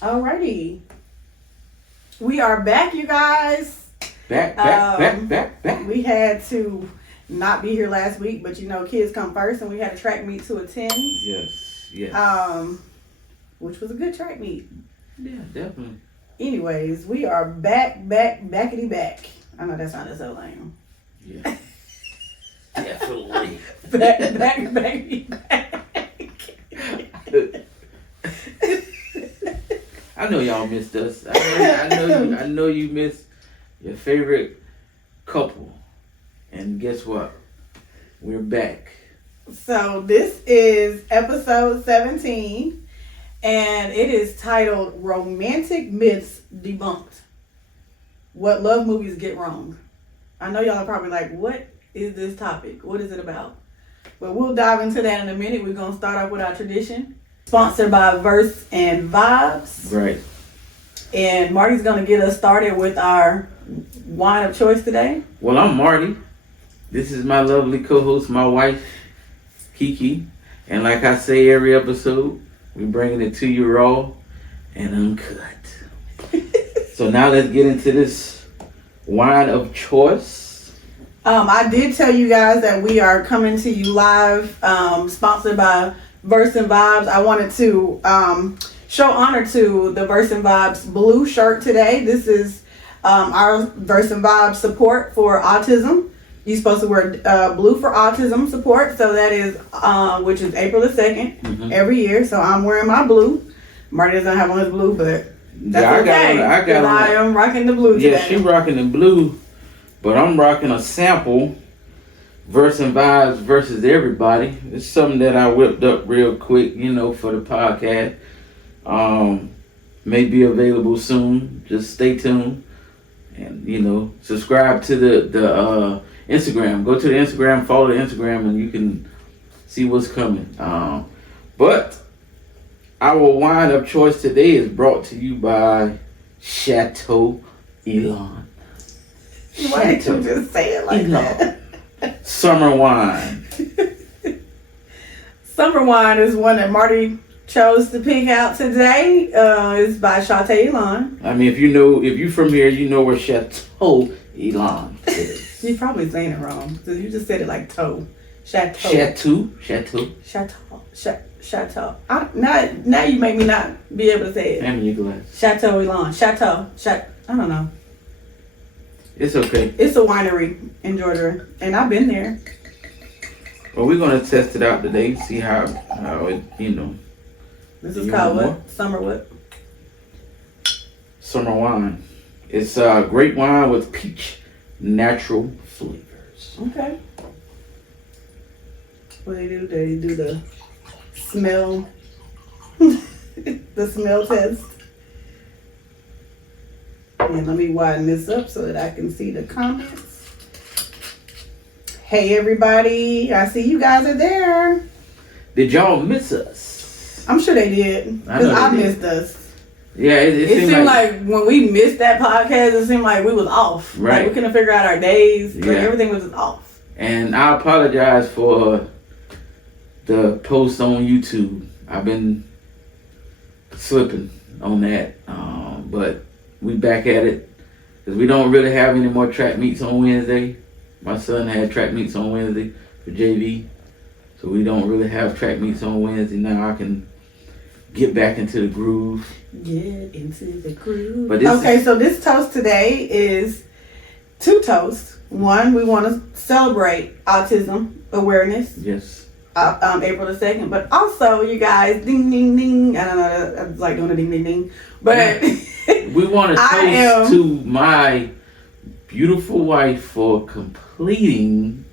Alrighty. We are back, you guys. Back. We had to not be here last week, but kids come first, and we had a track meet to attend. Yes. Which was a good track meet. Yeah, definitely. Anyways, we are backity back. I know that sounded so lame. Yeah. Definitely. backity back. I know y'all missed us. I know you missed your favorite couple. And guess what? We're back. So this is episode 17, and it is titled Romantic Myths Debunked. What love movies get wrong. I know y'all are probably like, what is this topic? What is it about? But we'll dive into that in a minute. We're going to start off with our tradition. Sponsored by Verse and Vibes. Right. And Marty's going to get us started with our wine of choice today. Well, I'm Marty. This is my lovely co-host, my wife, Kiki. And like I say every episode, we're bringing it to you raw and uncut. So now let's get into this wine of choice. I did tell you guys that we are coming to you live, sponsored by Verse and Vibes. I wanted to show honor to the Verse and Vibes blue shirt today. This is our Verse and Vibes support for autism. You're supposed to wear blue for autism support. So that is, which is April the 2nd every year. So I'm wearing my blue. Marty doesn't have on his blue, but that's okay. I am rocking the blue today. Yeah, she rocking the blue, but I'm rocking a sample Verse and Vibes versus everybody. It's something that I whipped up real quick, for the podcast. May be available soon. Just stay tuned. And, subscribe to the Instagram. Go to the Instagram, follow the Instagram, and you can see what's coming. But our wine of choice today is brought to you by Chateau Elan. Why did you just say it like that? Summer wine. Summer wine is one that Marty chose to pick out today. It's by Chateau Elan. I mean, if you from here, you know where Chateau Elan is. You're probably saying it wrong because you just said it like toe. Chateau. Now you make me not be able to say it. Hand me your glass. Chateau Elan. I don't know. It's okay. It's a winery in Georgia, and I've been there. Well, we're gonna test it out today. See how it, This is called what? Summer what? Summer wine. It's grape wine with peach natural flavors. Okay. What do they do? They do the smell, the smell test. And let me widen this up so that I can see the comments. Hey everybody, I see you guys are there. Did y'all miss us? I'm sure they did. Because I missed us. Yeah, it seemed like when we missed that podcast, it seemed like we was off. Right. Like we couldn't figure out our days. Yeah. Like everything was just off. And I apologize for the post on YouTube. I've been slipping on that. But we back at it. Because we don't really have any more track meets on Wednesday. My son had track meets on Wednesday for JV. So we don't really have track meets on Wednesday. Now I can get back into the groove. Get into the groove. But so this toast today is two toasts. One, we want to celebrate autism awareness. Yes. April the 2nd. But also, you guys, ding, ding, ding. I don't know. I like doing a ding, ding, ding. But we want to toast to my beautiful wife for completing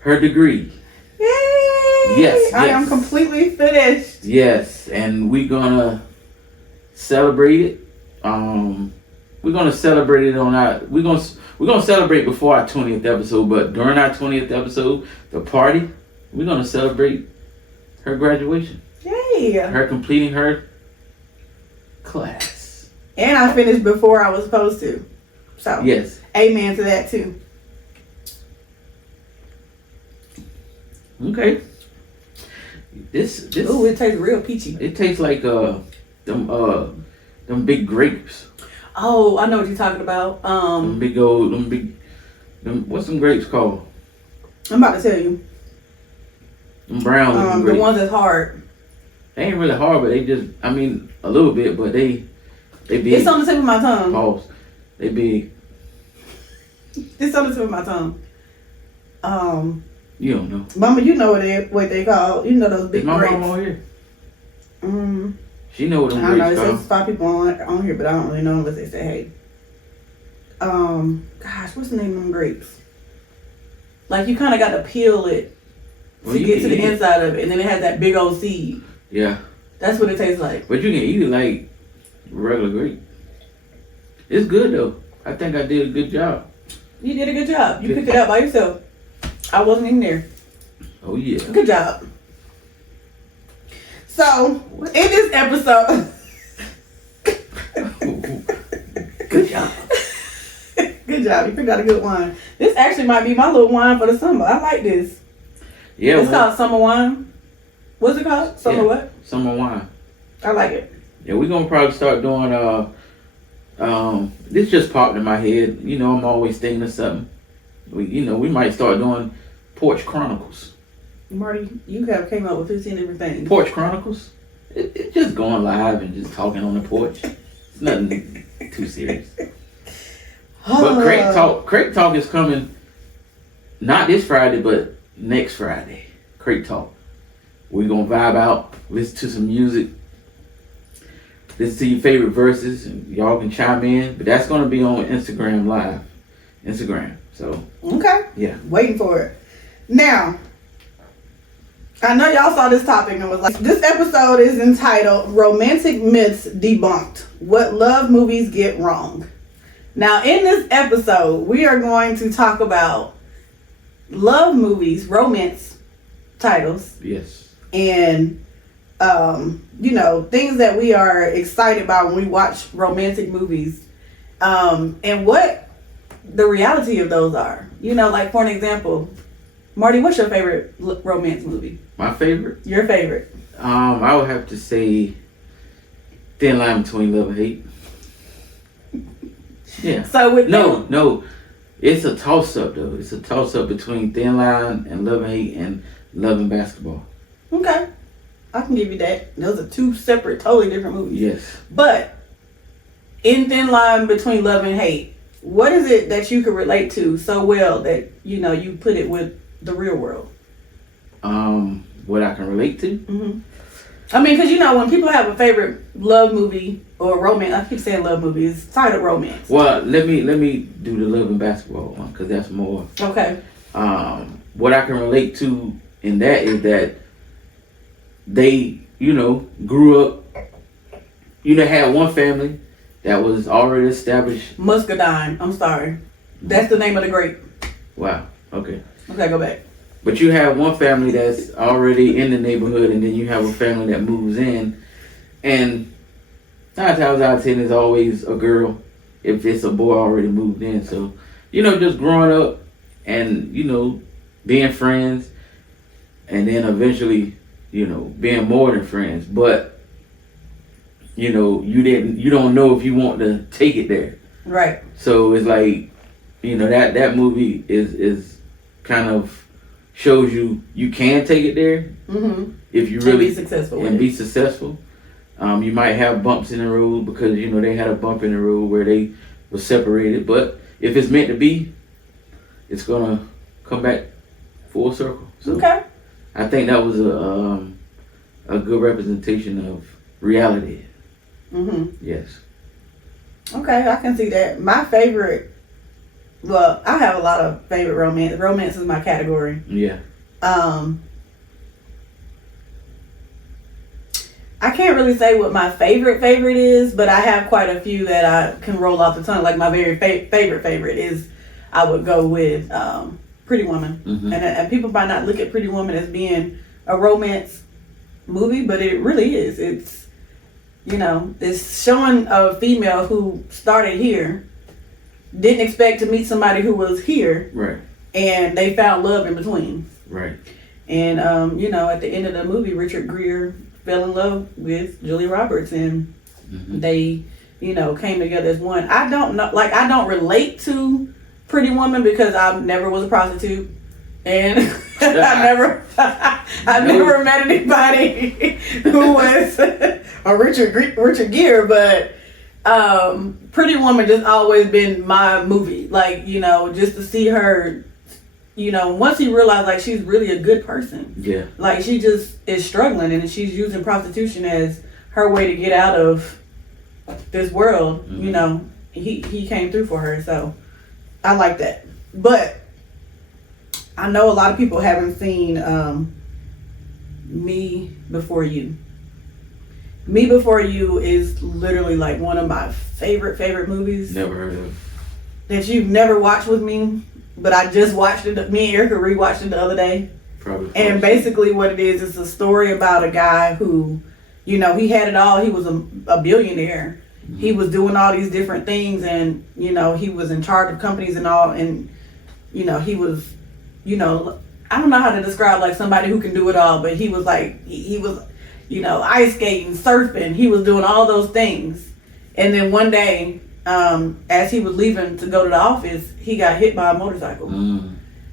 her degree. Yay! Yes. I am completely finished. Yes, and we're gonna celebrate it. We're gonna celebrate it on our. We're gonna celebrate before our 20th episode, but during our 20th episode, the party, we're gonna celebrate her graduation. Yay! Her completing her class. And I finished before I was supposed to. So yes, amen to that too. Okay. This Ooh, it tastes real peachy. It tastes like them big grapes. Oh, I know what you're talking about. What's them grapes called? I'm about to tell you. Them brown looking The grapes. ones that's hard. They ain't really hard, but they just, I mean, a little bit, but they big. It's on the tip of my tongue. Pause. They big. It's on the tip of my tongue. You don't know. Mama, you know what they call. You know those big Is my grapes. mom on here? Mm, She know what them I don't know. grapes It called. says 5 people on here, but I don't really know unless they say hey. Gosh, what's the name of them grapes? Like you kind of got to peel it Well, to you get to can the eat it. inside of it, and then it has that big old seed. Yeah. That's what it tastes like. But you can eat it like regular grape. It's good though. I think I did a good job. You did a good job. You picked it up by yourself. I wasn't even there. Oh yeah. Good job. So, in this episode... Good job. Good job. You picked out a good wine. This actually might be my little wine for the summer. I like this. Yeah. It's called summer wine. What's it called? Summer what? Summer wine. I like it. Yeah, we're gonna probably start doing this just popped in my head. You know, I'm always thinking of something. We might start doing Porch Chronicles. Marty, you have came up with 15 different things. Porch Chronicles? It's just going live and just talking on the porch. It's nothing too serious. But Crate Talk is coming not this Friday, but next Friday. Crate Talk. We're gonna vibe out, listen to some music, listen to your favorite verses, and y'all can chime in. But that's gonna be on Instagram Live. Instagram. So Okay. yeah. Waiting for it. Now, I know y'all saw this topic and was like, this episode is entitled Romantic Myths Debunked. What love movies get wrong. Now, in this episode, we are going to talk about love movies, romance titles, Yes. and things that we are excited about when we watch romantic movies, and what the reality of those are. Like for an example, Marty, what's your favorite romance movie? My favorite? Your favorite? I would have to say Thin Line Between Love and Hate. Yeah. So with No. It's a toss up though. It's a toss up between Thin Line and Love and Hate and Love and Basketball. Okay, I can give you that. Those are two separate, totally different movies. Yes. But in Thin Line Between Love and Hate, what is it that you could relate to so well that you put it with the real world? What I can relate to? Mm-hmm. I mean, because when people have a favorite love movie or romance, I keep saying love movie, it's titled romance. Well, let me do the Love and Basketball one because that's more. Okay. What I can relate to in that is that they, grew up. Had one family that was already established. Muscadine. I'm sorry. That's the name of the grape. Wow. Okay. Okay, go back. But you have one family that's already in the neighborhood, and then you have a family that moves in, and 9 times out of 10 is always a girl if it's a boy already moved in. So, just growing up and being friends, and then eventually, being more than friends. But you don't know if you want to take it there. Right. So it's like, that movie is kind of shows you can take it there Mm-hmm. if you really be successful and with be it. successful. You might have bumps in the road because they had a bump in the road where they were separated. But if it's meant to be, it's gonna come back full circle. So Okay. I think that was a good representation of reality. Mm-hmm. Yes. Okay, I can see that. My favorite, well, I have a lot of favorite romance. Romance is my category. Yeah. I can't really say what my favorite is, but I have quite a few that I can roll off the tongue. Like my very favorite is, I would go with Pretty Woman. Mm-hmm. And people might not look at Pretty Woman as being a romance movie, but it really is. It's, it's showing a female who started here, didn't expect to meet somebody who was here, Right. and they found love in between. Right. And, at the end of the movie, Richard Gere fell in love with Julia Roberts, and Mm-hmm. they, came together as one. I don't know, like, I don't relate to Pretty Woman because I never was a prostitute, and I never met anybody who was a Richard Gere, but Pretty Woman just always been my movie. Like, just to see her, once you realize like she's really a good person. Yeah. Like she just is struggling and she's using prostitution as her way to get out of this world. Mm-hmm. He came through for her, so I like that. But I know a lot of people haven't seen Me Before You. Me Before You is literally like one of my favorite movies. Never heard of. That you've never watched with me, but I just watched it. Me and Erica rewatched it the other day. Probably. And basically what it is a story about a guy who, he had it all. He was a billionaire. Mm-hmm. He was doing all these different things, and, he was in charge of companies and all, and, he was, I don't know how to describe like somebody who can do it all, but he was like, he was, ice skating, surfing. He was doing all those things. And then one day, as he was leaving to go to the office, he got hit by a motorcycle.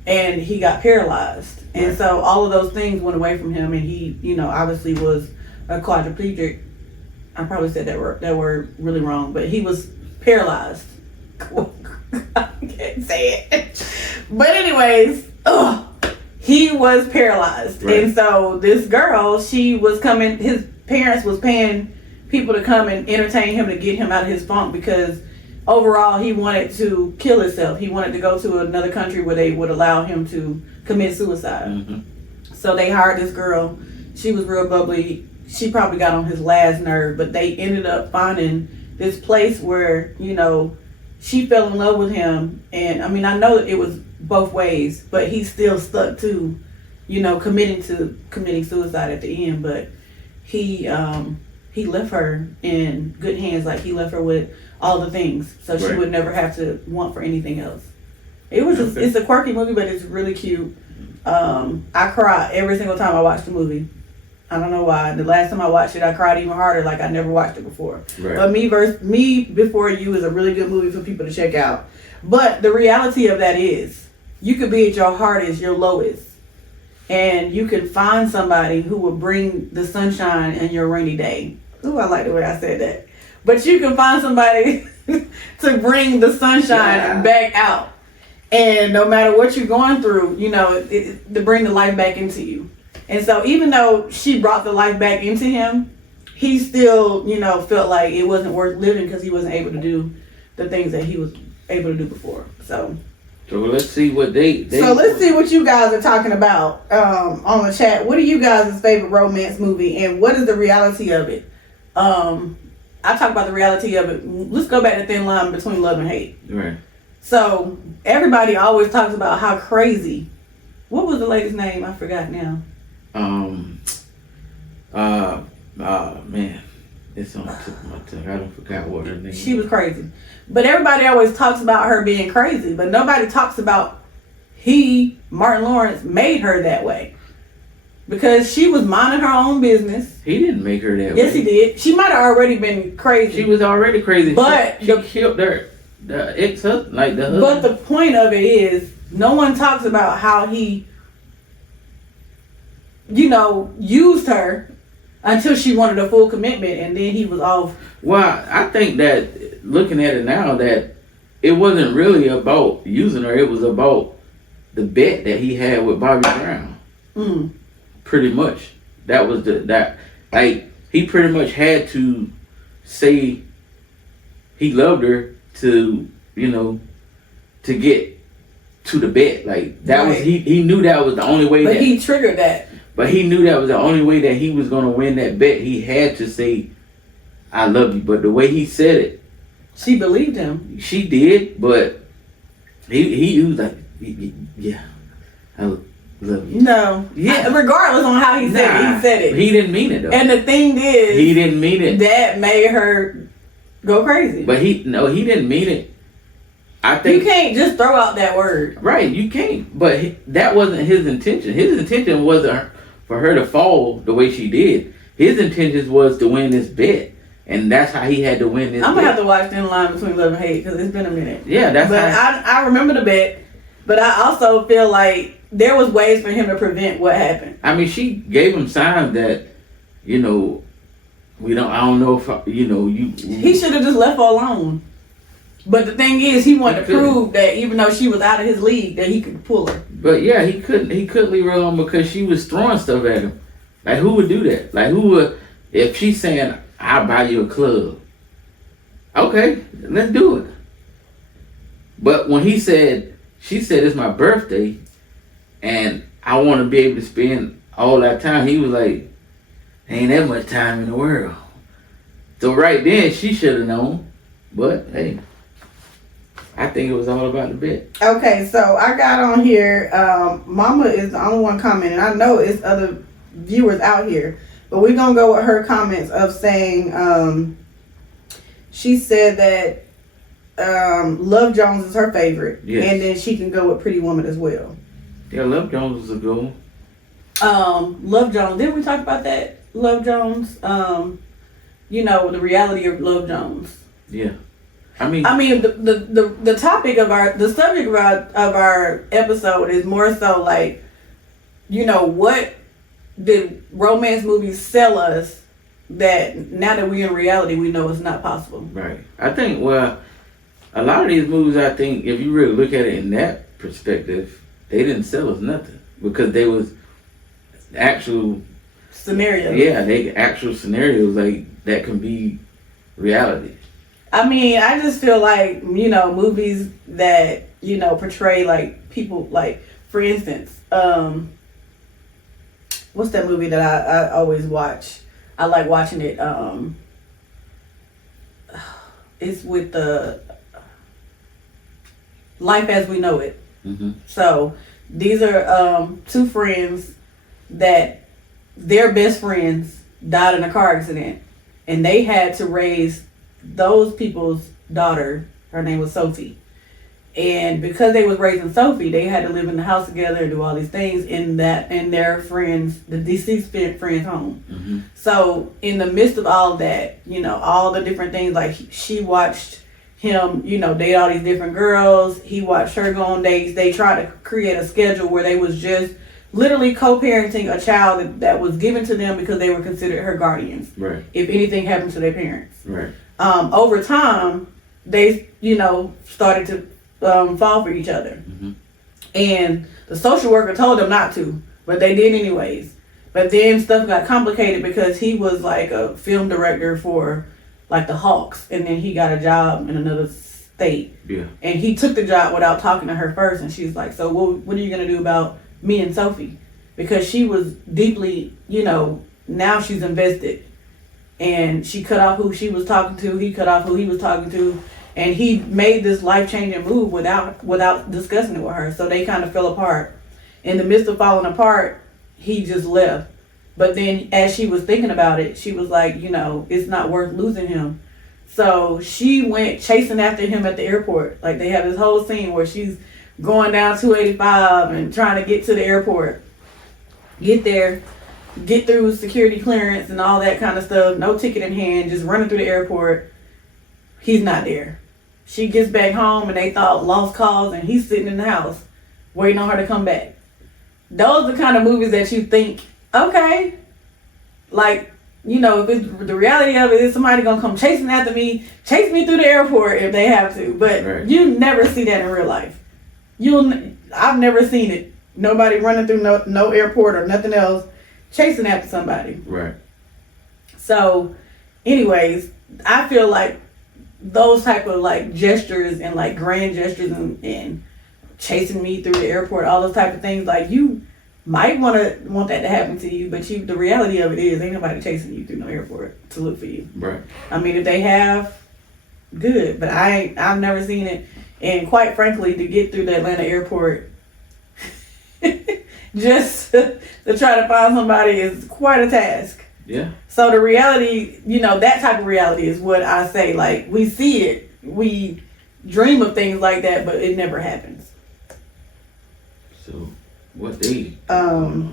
And he got paralyzed. And Right. so all of those things went away from him, and he, obviously was a quadriplegic. I probably said that word really wrong, but he was paralyzed. I can't say it. But anyways, he was paralyzed. Right. And so this girl, she was coming, his parents was paying people to come and entertain him to get him out of his funk, because overall he wanted to kill himself. He wanted to go to another country where they would allow him to commit suicide. Mm-hmm. So they hired this girl. She was real bubbly. She probably got on his last nerve, but they ended up finding this place where, she fell in love with him. And I mean, I know that it was both ways, but he still stuck to, committing suicide at the end. But he left her in good hands. Like, he left her with all the things, so she Right. would never have to want for anything else. It was just, it's a quirky movie, but it's really cute. I cry every single time I watch the movie. I don't know why. The last time I watched it, I cried even harder, like I never watched it before. Right. But Me Before You is a really good movie for people to check out. But the reality of that is, you could be at your hardest, your lowest, and you can find somebody who will bring the sunshine in your rainy day. Ooh, I like the way I said that. But you can find somebody to bring the sunshine back out. And no matter what you're going through, to bring the life back into you. And so even though she brought the life back into him, he still, felt like it wasn't worth living because he wasn't able to do the things that he was able to do before. So let's see what they So let's see what you guys are talking about on the chat. What are you guys' favorite romance movie, and what is the reality of it? I talk about the reality of it. Let's go back to Thin Line Between Love and Hate. Right. So everybody always talks about how crazy. What was the lady's name? I forgot now. Man, it's on the tip of my tongue. I don't forgot what her name. She was crazy, but everybody always talks about her being crazy, but nobody talks about Martin Lawrence made her that way, because she was minding her own business. He didn't make her that way. Yes, he did. She might have already been crazy. She was already crazy, but she killed the ex-husband, like the husband. But the point of it is, no one talks about how he, used her until she wanted a full commitment, and then he was off. Well, I think that looking at it now, that it wasn't really about using her. It was about the bet that he had with Bobby Brown. Pretty much. That was he pretty much had to say he loved her to get to the bet. Like that was he knew that was the only way. But he triggered that. But he knew that was the only way that he was gonna win that bet. He had to say, "I love you." But the way he said it, she believed him. She did, but he was like, "Yeah, I love you." No, regardless on how he said it, he said it. He didn't mean it though. And the thing is, he didn't mean it. That made her go crazy. But he didn't mean it. I think you can't just throw out that word. Right, you can't. But that wasn't his intention. His intention wasn't for her to fall the way she did. his intentions was to win this bet. And that's how he had to win this I'm going to bet. have to watch Thin Line Between Love and Hate because it's been a minute. Yeah, that's But how. I remember the bet, but I also feel like there was ways for him to prevent what happened. I mean, she gave him signs that, you know, I don't know if, you know, He should have just left her alone. But the thing is, he wanted to prove that even though she was out of his league, that he could pull her. But yeah, he couldn't leave her alone because she was throwing stuff at him. Like, who would do that? Like, who would, if she's saying, I'll buy you a club. Okay, let's do it. But when she said, it's my birthday and I want to be able to spend all that time, he was like, ain't that much time in the world. So right then, she should have known. But hey, I think it was all about the bet. Okay, so I got on here, Mama is the only one commenting. I know it's other viewers out here, but we're going to go with her comments of saying, she said that Love Jones is her favorite. Yes. And then she can go with Pretty Woman as well. Yeah, Love Jones was a good one. Love Jones, didn't we talk about that? Love Jones, you know, the reality of Love Jones. Yeah. I mean the topic of the subject of our episode is more so like, you know, what did romance movies sell us that now that we're in reality we know it's not possible. Right. I think, well, a lot of these movies, I think, if you really look at it in that perspective, they didn't sell us nothing because they was actual scenarios. Yeah, they actual scenarios like that can be reality. I mean, I just feel like, you know, movies that, you know, portray like people, like, for instance, what's that movie that I always watch? I like watching it. It's with the Life as We Know It. Mm-hmm. So these are two friends that their best friends died in a car accident, and they had to raise those people's daughter. Her name was Sophie. And because they was raising Sophie, they had to live in the house together and do all these things in their friends, the deceased friend's home. Mm-hmm. So in the midst of all that, you know, all the different things, like she watched him, you know, date all these different girls. He watched her go on dates. They tried to create a schedule where they was just literally co-parenting a child that was given to them because they were considered her guardians. Right. If anything happened to their parents. Right. Over time, they, you know, started to fall for each other. Mm-hmm. And the social worker told them not to, but they did anyways. But then stuff got complicated because he was like a film director for like the Hawks, and then he got a job in another state. Yeah. And he took the job without talking to her first, and she's like, so what are you going to do about me and Sophie? Because she was deeply, you know, now she's invested. And she cut off who she was talking to, he cut off who he was talking to, and he made this life-changing move without discussing it with her. So they kind of fell apart. In the midst of falling apart, he just left. But then as she was thinking about it, she was like, you know, it's not worth losing him. So she went chasing after him at the airport. Like, they have this whole scene where she's going down 285 and trying to get to the airport. Get there, get through security clearance and all that kind of stuff. No ticket in hand, just running through the airport. He's not there. She gets back home and they thought lost cause, and he's sitting in the house waiting on her to come back. Those are the kind of movies that you think, okay, like, you know, if it's the reality of it is somebody gonna come chasing after me, chase me through the airport if they have to. But right. You never see that in real life. I've never seen it. Nobody running through no airport or nothing else chasing after somebody. Right. So, anyways, I feel like those type of like gestures and like grand gestures and chasing me through the airport, all those type of things, like you might want that to happen to you, but the reality of it is ain't nobody chasing you through no airport to look for you. Right. I mean, if they have, good, but I've never seen it, and quite frankly, to get through the Atlanta airport just to try to find somebody is quite a task. Yeah. So the reality, you know, that type of reality is what I say. Like, we see it, we dream of things like that, but it never happens. So, what they?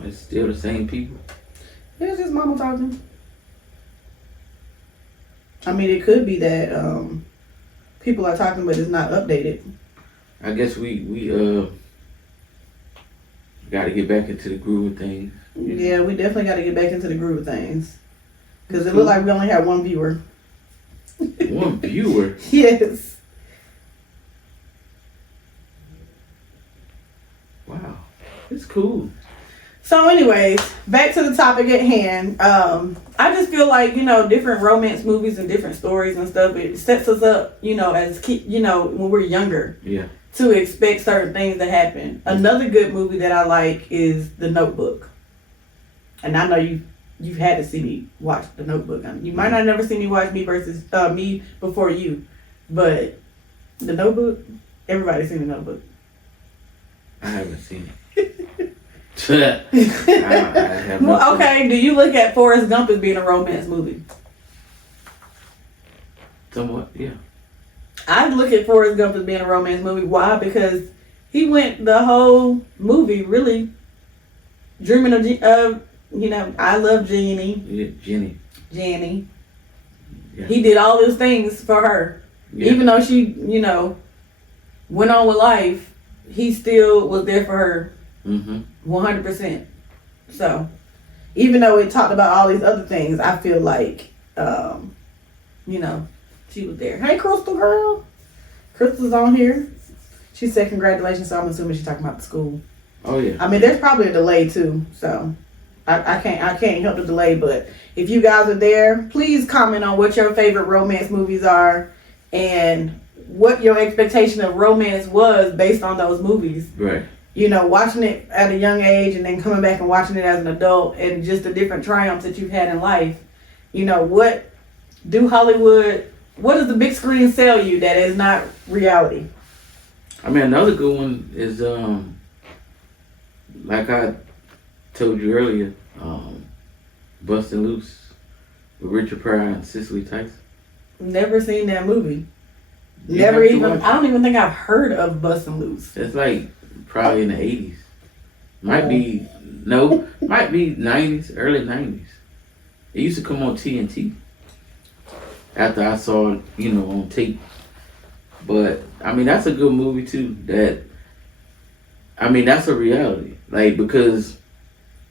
It's still the same people. It's just mama talking. I mean, it could be that people are talking, but it's not updated. I guess we got to get back into the groove of things. Yeah, we definitely got to get back into the groove of things. Because it Cool. looked like we only had one viewer. One viewer? Yes. Wow. It's cool. So anyways, back to the topic at hand. I just feel like, different romance movies and different stories and stuff, it sets us up, as when we're younger. Yeah. To expect certain things to happen. Another good movie that I like is The Notebook. And I know you've had to see me watch The Notebook. I mean, you might not never see me watch Me Before You, but The Notebook, everybody's seen The Notebook. I haven't seen it. I have no clue. Okay, do you look at Forrest Gump as being a romance movie? Somewhat, yeah. I look at Forrest Gump as being a romance movie. Why? Because he went the whole movie really dreaming of I love Jeannie. Yeah, Jenny. Yeah. He did all those things for her. Yeah. Even though she, went on with life, he still was there for her 100%. So, even though it talked about all these other things, I feel like, she was there. Hey, Crystal girl. Crystal's on here. She said congratulations, so I'm assuming she's talking about the school. Oh, yeah. I mean, there's probably a delay, too, so I can't help the delay, but if you guys are there, please comment on what your favorite romance movies are and what your expectation of romance was based on those movies. Right. Watching it at a young age and then coming back and watching it as an adult and just the different triumphs that you've had in life. What does the big screen sell you that is not reality? I mean, another good one is, like I told you earlier, Bustin' Loose with Richard Pryor and Cicely Tyson. Never seen that movie. I don't even think I've heard of Bustin' Loose. It's like probably in the 80s. Might be 90s, early 90s. It used to come on TNT. After I saw it, on tape. But, I mean, that's a good movie, too. That's a reality. Like, because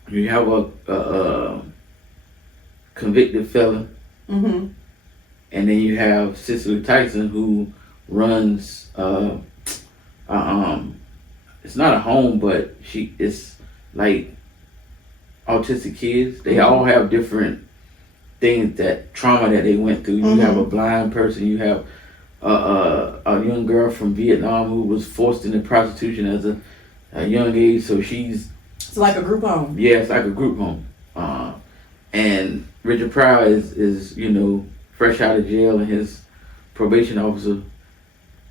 you have a convicted felon. Mm-hmm. And then you have Cicely Tyson, who runs, it's not a home, but it's like autistic kids. They all have different things, trauma that they went through. You have a blind person, you have a young girl from Vietnam who was forced into prostitution as a young age, so it's like a group home. Yeah, it's like a group home. And Richard Pryor is fresh out of jail, and his probation officer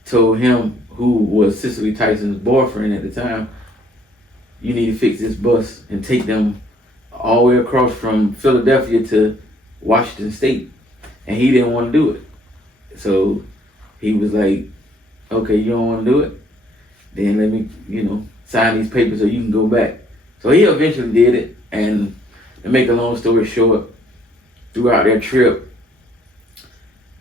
told him, who was Cicely Tyson's boyfriend at the time, you need to fix this bus and take them all the way across from Philadelphia to Washington State. And he didn't want to do it. So he was like, okay, you don't want to do it? Then let me, sign these papers so you can go back. So he eventually did it. And to make a long story short, throughout their trip,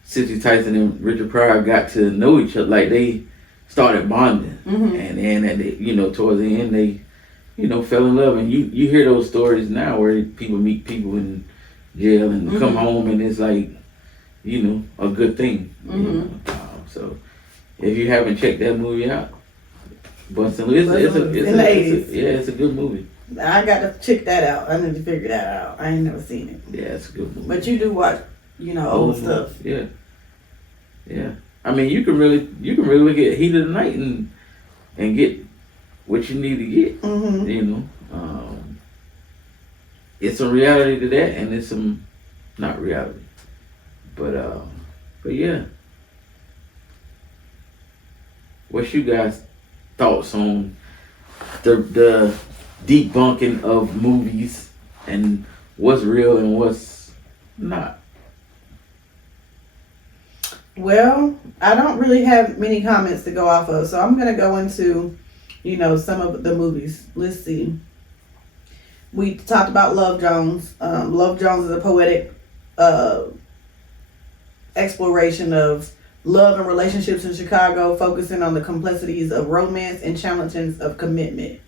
Cicely Tyson and Richard Pryor got to know each other. Like, they started bonding. And then, towards the end, they, fell in love. And you hear those stories now where people meet people in jail and come home, and it's like, a good thing. So if you haven't checked that movie out, Bustin' Loose, it's in the 80s. It's a good movie. I got to check that out. I need to figure that out. I ain't never seen it. Yeah, it's a good movie. But you do watch, old stuff. Yeah. Yeah. I mean, you can really look at Heat of the Night and get what you need to get. It's some reality to that, and it's some not reality. But yeah. What's you guys' thoughts on the debunking of movies and what's real and what's not? Well, I don't really have many comments to go off of, so I'm going to go into, some of the movies. Let's see. We talked about Love Jones. Love Jones is a poetic exploration of love and relationships in Chicago, focusing on the complexities of romance and challenges of commitment.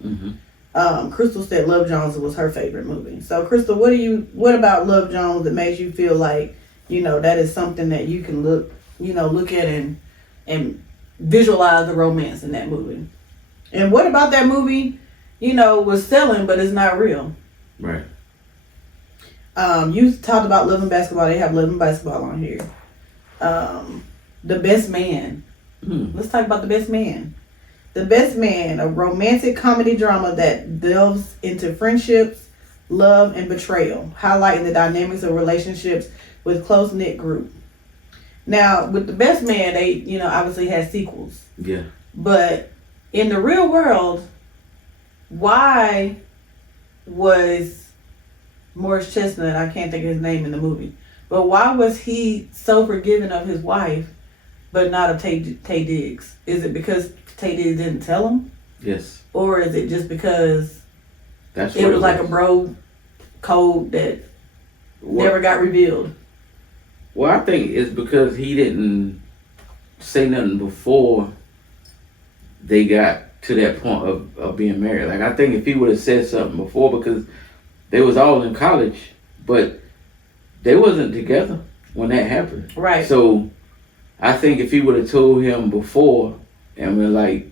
Crystal said Love Jones was her favorite movie. So Crystal, what about Love Jones that made you feel like, that is something that you can look at and visualize the romance in that movie? And what about that movie, was selling but it's not real? Right. You talked about Love and Basketball. They have Love and Basketball on here. The Best Man. Let's talk about The Best Man. The Best Man, a romantic comedy drama that delves into friendships, love, and betrayal, highlighting the dynamics of relationships with close-knit group. Now, with The Best Man, they, obviously had sequels. Yeah. But in the real world, why was Morris Chestnut, I can't think of his name in the movie, but why was he so forgiving of his wife, but not of Tay Diggs? Is it because Tay Diggs didn't tell him? Yes. Or is it just because it was like a bro code that never got revealed? Well, I think it's because he didn't say nothing before they got to that point of being married. Like, I think if he would have said something before, because they was all in college, but they wasn't together when that happened. Right. So I think if he would have told him before, and we're like,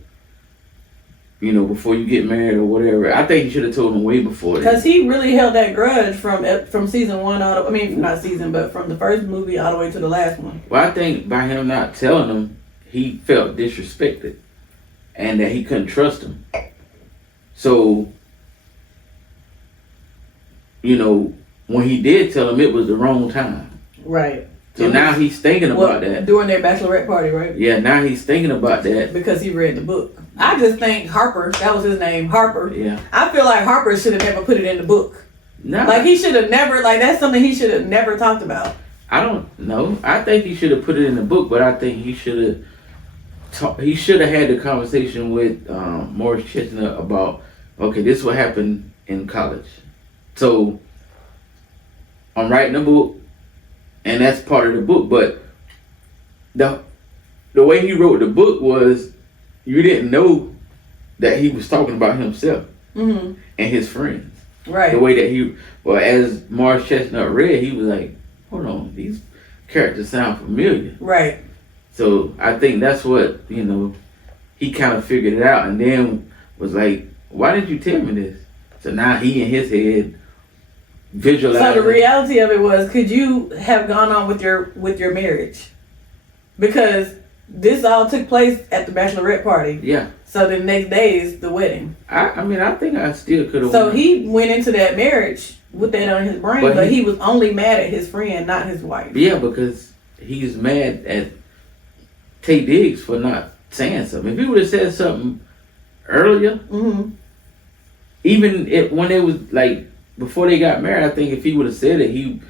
before you get married or whatever, I think he should have told him way before. Because he really held that grudge from season one not season, but from the first movie all the way to the last one. Well, I think by him not telling him, he felt disrespected and that he couldn't trust him. So, when he did tell him, it was the wrong time. Right. So now he's thinking about that. During their bachelorette party, right? Yeah, now he's thinking about that. Because he read the book. I just think Harper, that was his name, Harper. Yeah. I feel like Harper should have never put it in the book. Nah. Like, he should have never, that's something he should have never talked about. I don't know. I think he should have put it in the book, but I think he should have had the conversation with Morris Chestnut about, okay, this is what happened in college. So I'm writing a book, and that's part of the book. But the way he wrote the book was, you didn't know that he was talking about himself and his friends. Right. The way that as Morris Chestnut read, he was like, hold on, these characters sound familiar. Right. So I think that's what, he kind of figured it out, and then was like, why didn't you tell me this? So now he in his head visualizing. So the reality of it was, could you have gone on with your marriage? Because this all took place at the bachelorette party. Yeah. So the next day is the wedding. I think I still could have. So he went into that marriage with that on his brain, but he was only mad at his friend, not his wife. Yeah, because he's mad at Tay Diggs for not saying something. If he would have said something earlier, even when they was like before they got married, I think if he would have said it, he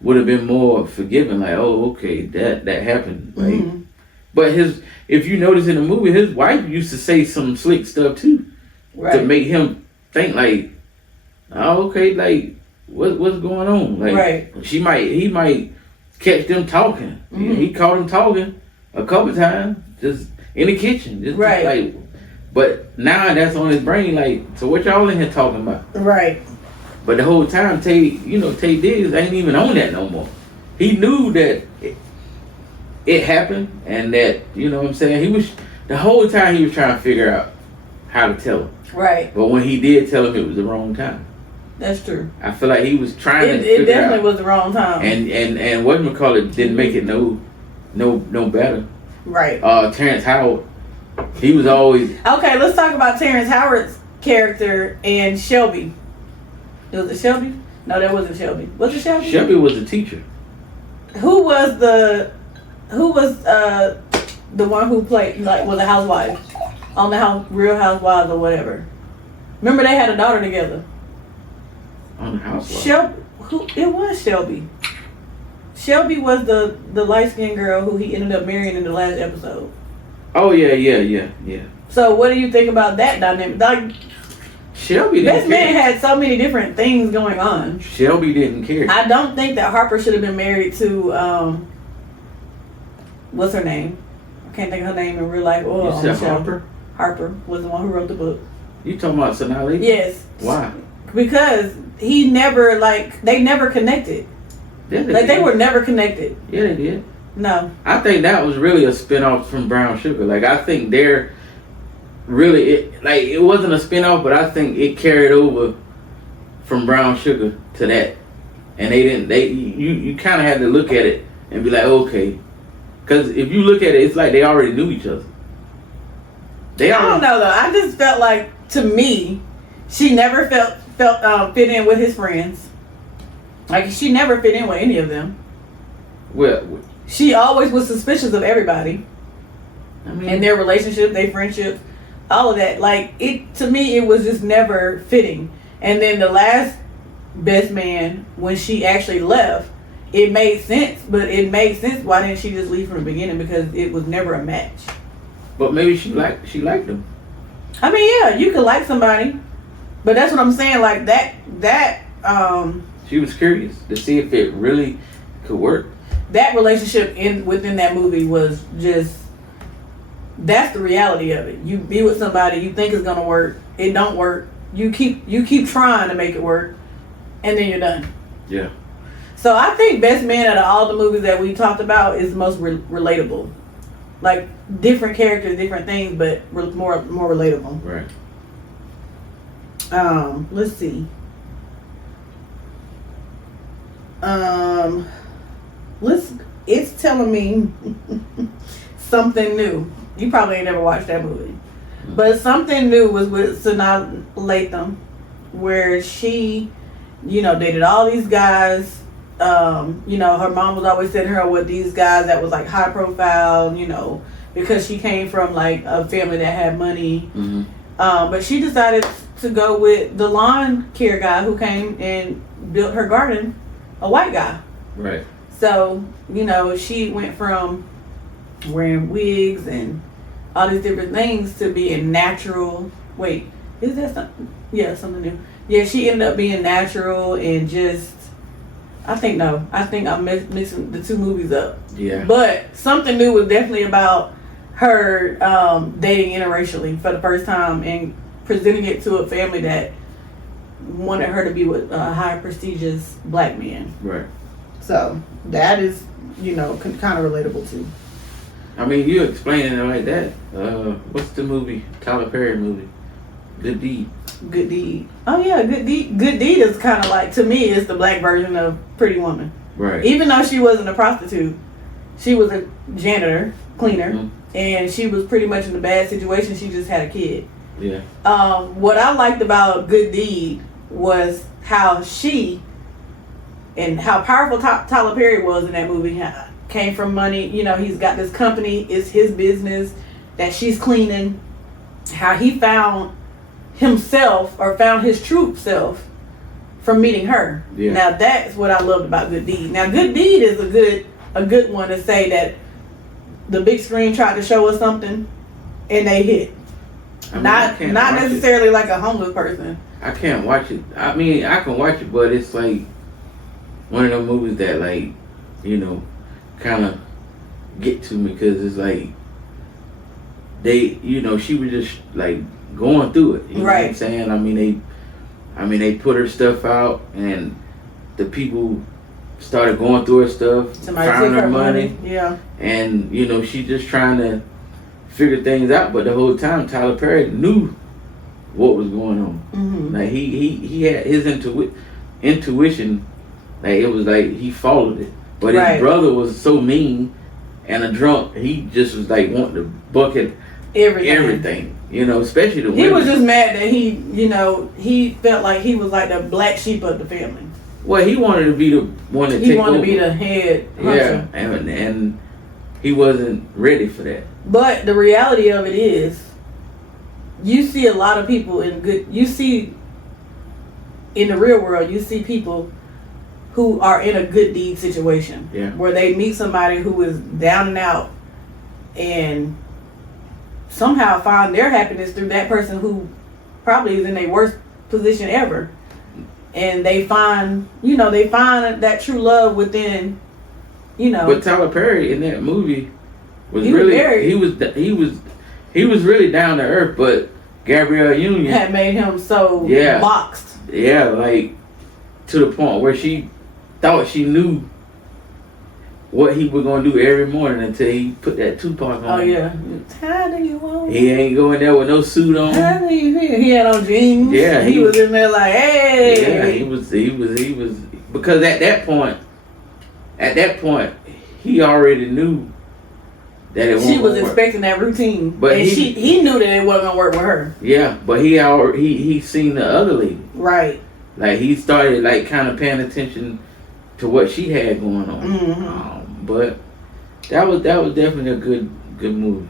would have been more forgiving. Like, oh, okay, that happened. Like, but if you notice in the movie, his wife used to say some slick stuff too, right, to make him think like, oh, okay, like what's going on? Like, right. he might catch them talking. He caught them talking a couple times, just in the kitchen, just right. Like, but now that's on his brain. Like, so what y'all in here talking about? Right. But the whole time, Tay Diggs ain't even on that no more. He knew that it happened, and that, what I'm saying, the whole time he was trying to figure out how to tell him. Right. But when he did tell him, it was the wrong time. That's true. I feel like he was trying to figure it definitely out, was the wrong time. And whatchamacallit didn't make it no better. Right. Terrence Howard, he was always... Okay, let's talk about Terrence Howard's character and Shelby. Was it Shelby? No, that wasn't Shelby. Was it Shelby? Shelby was a teacher. Who was the one who played, like, was a housewife on the Real Housewives or whatever? Remember, they had a daughter together. On the Housewives? Shelby. It was Shelby. Shelby was the light-skinned girl who he ended up marrying in the last episode. Oh, yeah. So what do you think about that dynamic? Like, Shelby didn't this man had so many different things going on. Shelby didn't care. I don't think that Harper should have been married to what's her name? I can't think of her name in real life or You on the said show. Harper? Harper was the one who wrote the book. You talking about Sonali? Yes. Why? Because he never, like, they never connected. Yeah, They were never connected. Yeah, they did. No. I think that was really a spinoff from Brown Sugar. Like, I think they're really, it wasn't a spinoff, but I think it carried over from Brown Sugar to that. And you kind of had to look at it and be like, okay. Because if you look at it, it's like they already knew each other. I don't know, though. I just felt like, to me, she never felt fit in with his friends. Like, she never fit in with any of them. Well, She always was suspicious of everybody. I mean, And their relationships, their friendships, all of that. Like, to me, it was just never fitting. And then the last best man, when she actually left, it made sense. But it made sense. Why didn't she just leave from the beginning? Because it was never a match. but maybe she liked him. I mean, yeah, you could like somebody, but that's what I'm saying. Like that She was curious to see if it really could work. that relationship within that movie was just, that's the reality of it. You be with somebody, you think it's gonna work, it don't work. You keep trying to make it work, and then you're done. Yeah. So I think Best Man out of all the movies that we talked about is most relatable. Like, different characters, different things, but more relatable. Right. Let's see. It's telling me something new. You probably ain't never watched that movie. But Something New was with Sanaa Lathan, where she, dated all these guys. Her mom was always sending her with these guys that was like high profile, because she came from like a family that had money. Mm-hmm. But she decided to go with the lawn care guy who came and built her garden, a white guy. Right. So, she went from wearing wigs and all these different things to being natural. Wait, is that something? Yeah, something new. Yeah, she ended up being natural and just, I think I'm mixing the two movies up. Yeah. But Something New was definitely about her dating interracially for the first time and presenting it to a family that wanted her to be with a high prestigious black man. Right. So that is, kind of relatable too. I mean, you explaining it like that. What's the movie? Tyler Perry movie. Good Deed. Good Deed. Oh yeah, Good Deed. Good Deed is kind of like, to me, it's the black version of Pretty Woman. Right. Even though she wasn't a prostitute, she was a janitor, cleaner, Mm-hmm. and she was pretty much in a bad situation. She just had a kid. Yeah. What I liked about Good Deed was how she and how powerful Tyler Perry was in that movie. Came from money, he's got this company, it's his business that she's cleaning. How he found himself, or found his true self, from meeting her. Yeah. Now that's what I loved about Good Deed. Now Good Deed is a good one to say that the big screen tried to show us something and they hit. I mean, Not necessarily like a homeless person. I can't watch it. I mean, I can watch it, but it's like one of those movies that, like, kind of get to me, because it's like she was just like going through it. You know what I'm saying? I mean they put her stuff out, and the people started going through her stuff. Somebody found took her money. Yeah. And she just trying to figure things out, but the whole time Tyler Perry knew what was going on. Mm-hmm. Like he had his intuition. Like, it was like he followed it. But his brother was so mean and a drunk, he just was like wanting to bucket everything. Especially the women. He was just mad that he felt like he was like the black sheep of the family. Well, he wanted to be the one to take over. He wanted to be the head hunter. Yeah, and he wasn't ready for that. But the reality of it is, you see a lot of people in the real world, you see people who are in a good deed situation. Yeah. Where they meet somebody who is down and out and somehow find their happiness through that person who probably is in their worst position ever. And they find that true love within, But Tyler Perry in that movie, was really he was really down to earth, but Gabrielle Union had made him so boxed. Yeah, like to the point where she thought she knew what he was gonna do every morning until he put that Tupac on. Oh yeah. How do you want? He ain't going there with no suit on. How do you feel? He had on jeans. Yeah, he was in there like, hey. Yeah, he was because at that point, he already knew that it. She was expecting that routine, but and he knew that it wasn't gonna work with her. Yeah, but he seen the other lady. Right. Like he started like kind of paying attention to what she had going on. Mm-hmm. But that was definitely a good movie.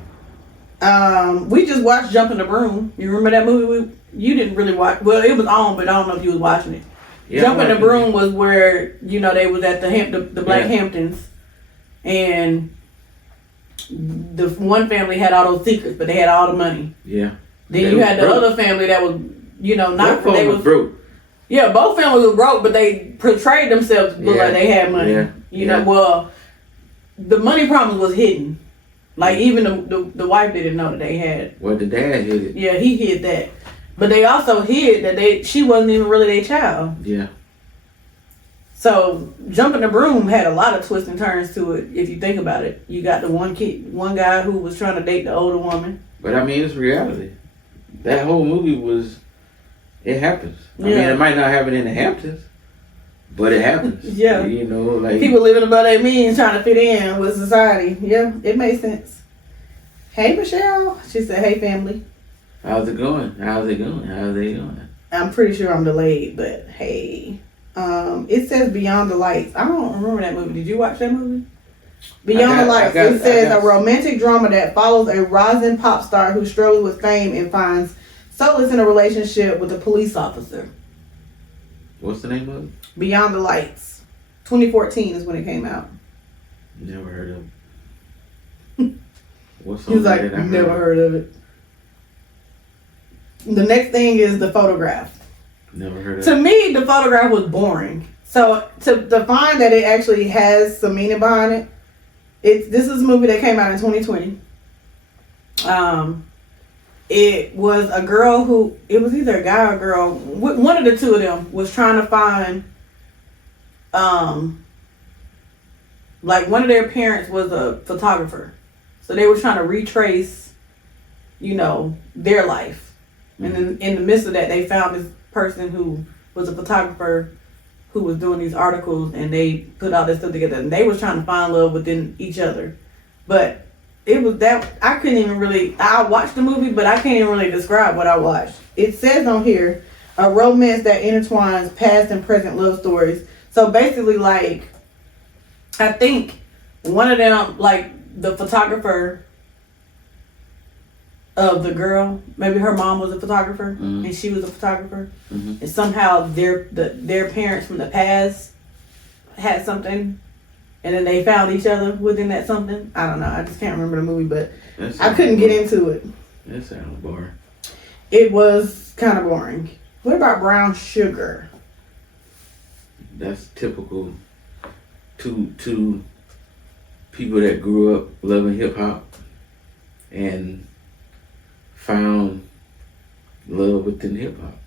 We just watched Jump in the Broom. You remember that movie? You didn't really watch. Well, it was on, but I don't know if you was watching it. Yeah, Jump in the Broom was where they was at the Black Hamptons, and the one family had all those secrets, but they had all the money. Yeah. Then you had the other family that was not they was broke. Yeah, both families were broke, but they portrayed themselves to look like they had money. Yeah. You know, well, the money problem was hidden. Like even the wife didn't know that they had. Well, the dad hid it. Yeah, he hid that, but they also hid that she wasn't even really their child. Yeah. So Jumping the Broom had a lot of twists and turns to it. If you think about it, you got the one guy who was trying to date the older woman. But I mean, it's reality. That whole movie it happens. I mean, it might not happen in the Hamptons, but it happens. Yeah. Like people living above their means trying to fit in with society. Yeah, it makes sense. Hey, Michelle. She said, hey, family. How's it going? How's they going? I'm pretty sure I'm delayed, but hey. It says Beyond the Lights. I don't remember that movie. Did you watch that movie? Beyond the Lights. It says a romantic drama that follows a rising pop star who struggles with fame and finds solace in a relationship with a police officer. What's the name of it? Beyond the Lights. 2014 is when it came out. Never heard of it. What's He's like, never heard of it. The next thing is The Photograph. Never heard of it. To me, The Photograph was boring. So to find that it actually has some meaning behind it, this is a movie that came out in 2020. It was a girl who, it was either a guy or a girl, one of the two of them was trying to find, like one of their parents was a photographer. So they were trying to retrace, their life. Mm-hmm. And then in the midst of that, they found this person who was a photographer who was doing these articles, and they put all this stuff together, and they was trying to find love within each other. But it was that I couldn't even really. I watched the movie, but I can't even really describe what I watched. It says on here, a romance that intertwines past and present love stories. So basically, like, I think one of them, like the photographer of the girl, maybe her mom was a photographer, mm-hmm. and she was a photographer, mm-hmm. and somehow their parents from the past had something. And then they found each other within that something. I don't know. I just can't remember the movie, but I couldn't get into it. That sounds boring. It was kind of boring. What about Brown Sugar? That's typical. Two people that grew up loving hip hop and found love within hip hop.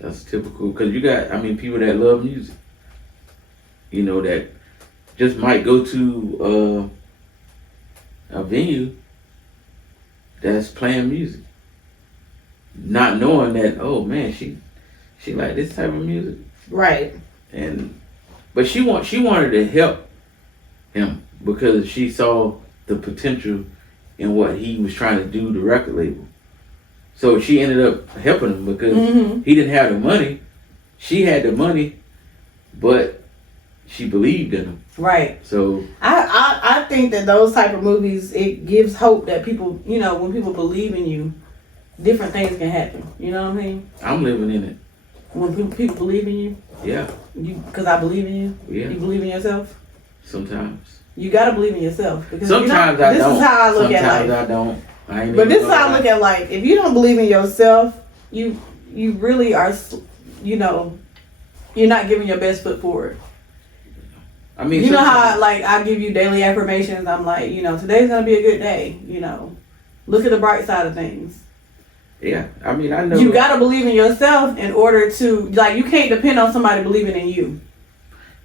That's typical because you got, people that love music. That just might go to a venue that's playing music, not knowing that, oh man, she like this type of music, right? But she wanted to help him because she saw the potential in what he was trying to do, the record label. So she ended up helping him because mm-hmm. he didn't have the money. She had the money, but she believed in him. Right. So I think that those type of movies, it gives hope that people, when people believe in you, different things can happen. You know what I mean? I'm living in it. When people believe in you? Yeah. Because I believe in you? Yeah. You believe in yourself? Sometimes. You got to believe in yourself. Because sometimes I don't. This is how I look at life. Sometimes I don't. But this is how I look at life. If you don't believe in yourself, you really are, you're not giving your best foot forward. I mean, you know how I give you daily affirmations. I'm like, today's gonna be a good day. Look at the bright side of things. Yeah, I mean, I know. You gotta believe in yourself in order to you can't depend on somebody believing in you.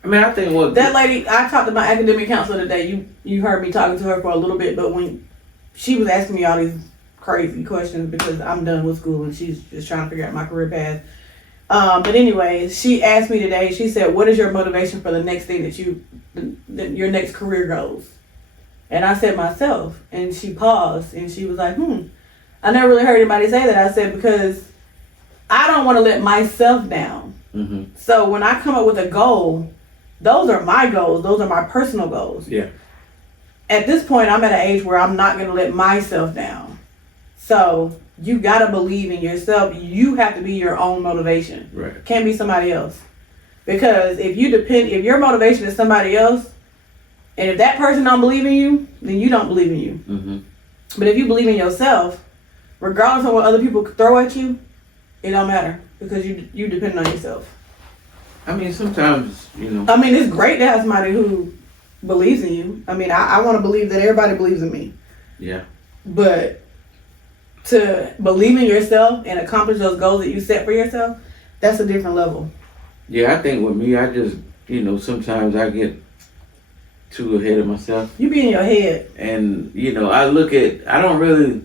I mean, I think that lady, I talked to my academic counselor today. You heard me talking to her for a little bit, but when she was asking me all these crazy questions because I'm done with school and she's just trying to figure out my career path. But anyway, she asked me today, she said, what is your motivation for the next thing your next career goals? And I said myself, and she paused and she was like, I never really heard anybody say that. I said, because I don't want to let myself down. Mm-hmm. So when I come up with a goal, those are my goals. Those are my personal goals. Yeah. At this point, I'm at an age where I'm not going to let myself down. So you got to believe in yourself. You have to be your own motivation. Right. Can't be somebody else. Because if your motivation is somebody else, and if that person don't believe in you, then you don't believe in you. Mm-hmm. But if you believe in yourself, regardless of what other people throw at you, it don't matter because you depend on yourself. I mean, sometimes, I mean, it's great to have somebody who believes in you. I mean, I want to believe that everybody believes in me. Yeah. But to believe in yourself and accomplish those goals that you set for yourself, that's a different level. Yeah, I think with me, I just, sometimes I get too ahead of myself. You be in your head. And, I don't really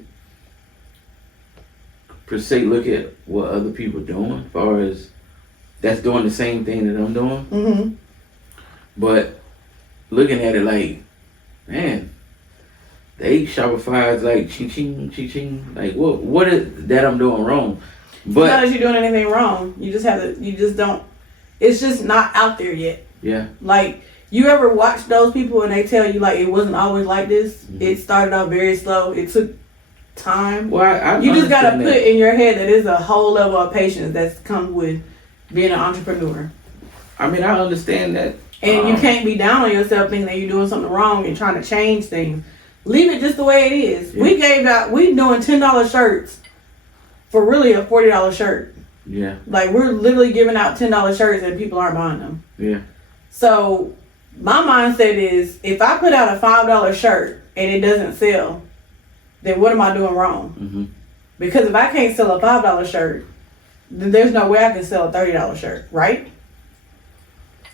per se look at what other people are doing as far as that's doing the same thing that I'm doing. Mm-hmm. But looking at it like, man, they Shopify is like ching ching. Like what is that I'm doing wrong? But it's not that you're doing anything wrong. You just don't. It's just not out there yet. Yeah. Like, you ever watch those people and they tell you like it wasn't always like this? Mm-hmm. It started off very slow. It took time. Well, you just gotta put in your head that there's a whole level of patience that's come with being an entrepreneur. I mean, I understand that. And you can't be down on yourself thinking that you're doing something wrong and trying to change things. Leave it just the way it is. Yeah. We doing $10 shirts for really a $40 shirt. Yeah. Like, we're literally giving out $10 shirts and people aren't buying them. Yeah. So my mindset is, if I put out a $5 shirt and it doesn't sell, then what am I doing wrong? Mm-hmm. Because if I can't sell a $5 shirt, then there's no way I can sell a $30 shirt, right?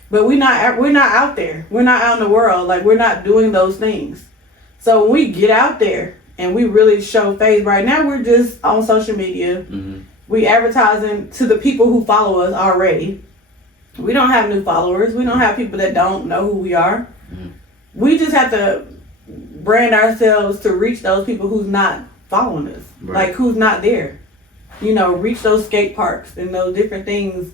But we're not out there. We're not out in the world. Like, we're not doing those things. So when we get out there and we really show face, right now we're just on social media. Mm-hmm. We advertising to the people who follow us already. We don't have new followers. We don't have people that don't know who we are. Mm-hmm. We just have to brand ourselves to reach those people who's not following us. Right. Like, who's not there. Reach those skate parks and those different things